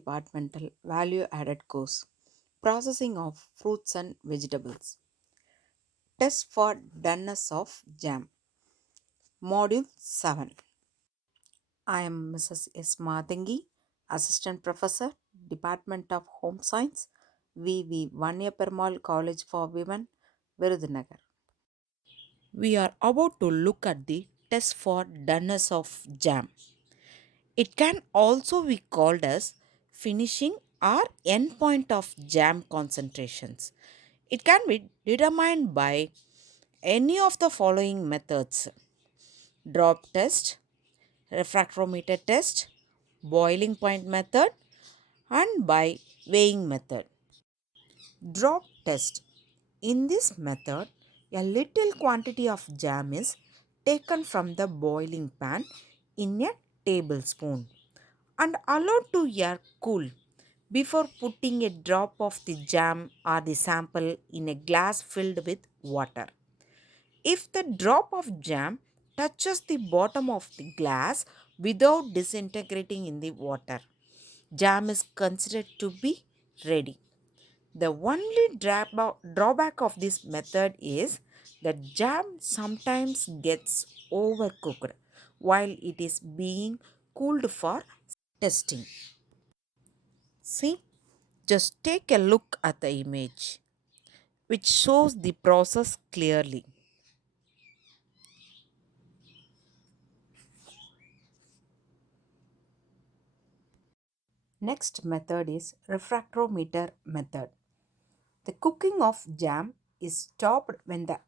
Departmental Value Added Course Processing of Fruits and Vegetables. Test for doneness of jam. Module 7. I am Mrs. S. Mathangi, Assistant Professor, Department of Home Science, VV Vanya Perumal College for Women, Virudhunagar. We are about to look at the test for doneness of jam. It can also be called as finishing or endpoint of jam concentrations. It can be determined by any of the following methods: drop test, refractometer test, boiling point method, and by weighing method. Drop test. In this method, a little quantity of jam is taken from the boiling pan in a tablespoon and allowed to air cool before putting a drop of the jam or the sample in a glass filled with water. If the drop of jam touches the bottom of the glass without disintegrating in the water, jam is considered to be ready. The only drawback of this method is that jam sometimes gets overcooked while it is being cooled for testing. See, just take a look at the image, which shows the process clearly. Next method is refractometer method. The cooking of jam is stopped when the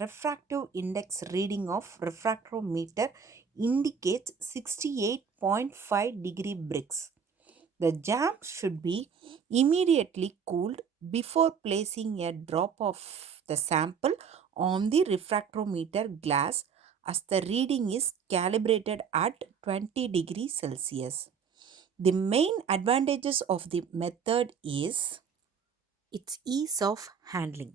refractive index reading of refractometer indicates 68.5 degree Brix. The jam should be immediately cooled before placing a drop of the sample on the refractometer glass as the reading is calibrated at 20 degrees Celsius. The main advantages of the method is its ease of handling.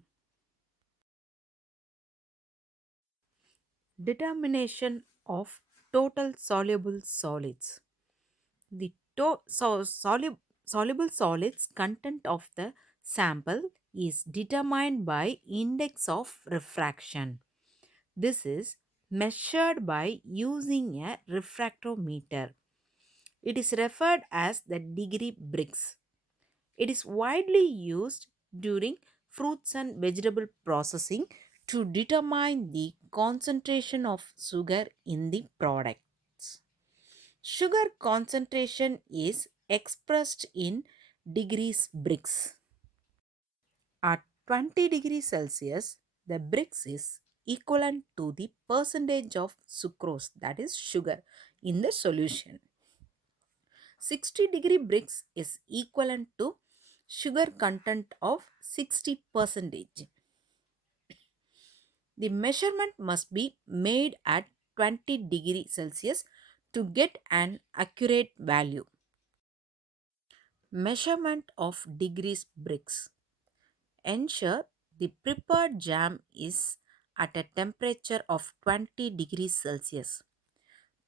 Determination of total soluble solids. The soluble solids content of the sample is determined by index of refraction. This is measured by using a refractometer. It is referred as the degree Brix. It is widely used during fruits and vegetable processing to determine the concentration of sugar in the products. Sugar concentration is expressed in degrees Brix. At 20 degrees Celsius, the Brix is equivalent to the percentage of sucrose, that is sugar, in the solution. 60-degree Brix is equivalent to sugar content of 60 percentage. The measurement must be made at 20 degrees Celsius to get an accurate value. Measurement of degrees Brix. Ensure the prepared jam is at a temperature of 20 degrees Celsius.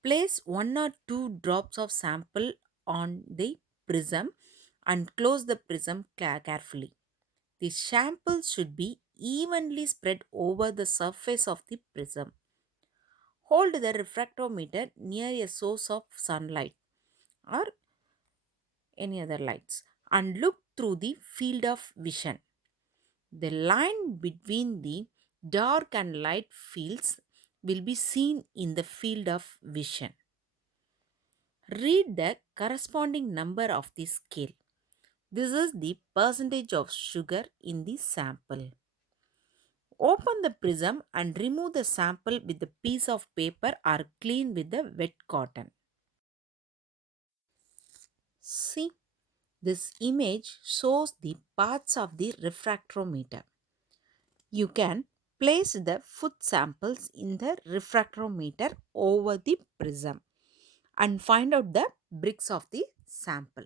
Place 1 or 2 drops of sample on the prism and close the prism carefully. The sample should be evenly spread over the surface of the prism. Hold the refractometer near a source of sunlight or any other lights and look through the field of vision. The line between the dark and light fields will be seen in the field of vision. Read the corresponding number of the scale. This is the percentage of sugar in the sample. Open the prism and remove the sample with a piece of paper or clean with the wet cotton. See, this image shows the parts of the refractometer. You can place the food samples in the refractometer over the prism and find out the bricks of the sample.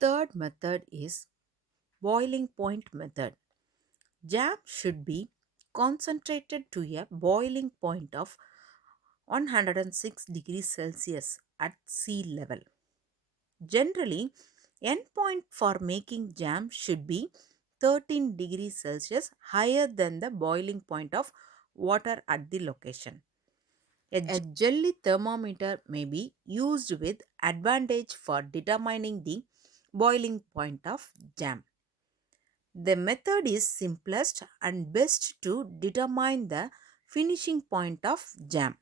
Third method is boiling point method. Jam should be concentrated to a boiling point of 106 degrees Celsius at sea level. Generally, endpoint for making jam should be 13 degrees Celsius higher than the boiling point of water at the location. A jelly thermometer may be used with advantage for determining the boiling point of jam. The method is simplest and best to determine the finishing point of jam.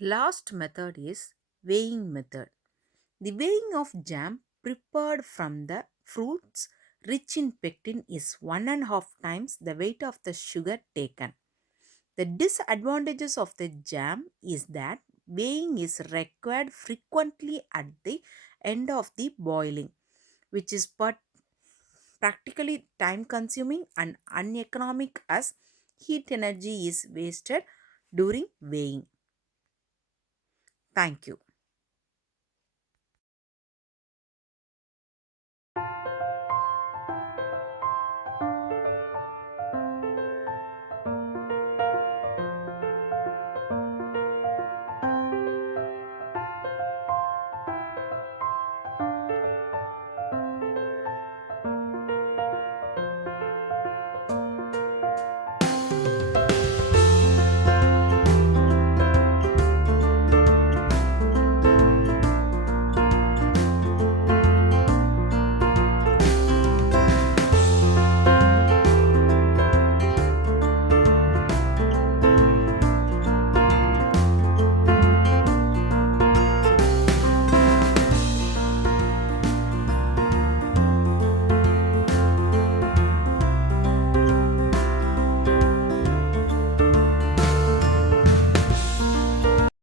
Last method is weighing method. The weighing of jam prepared from the fruits rich in pectin is 1.5 times the weight of the sugar taken. The disadvantages of the jam is that weighing is required frequently at the end of the boiling, which is practically time consuming and uneconomic as heat energy is wasted during weighing. Thank you.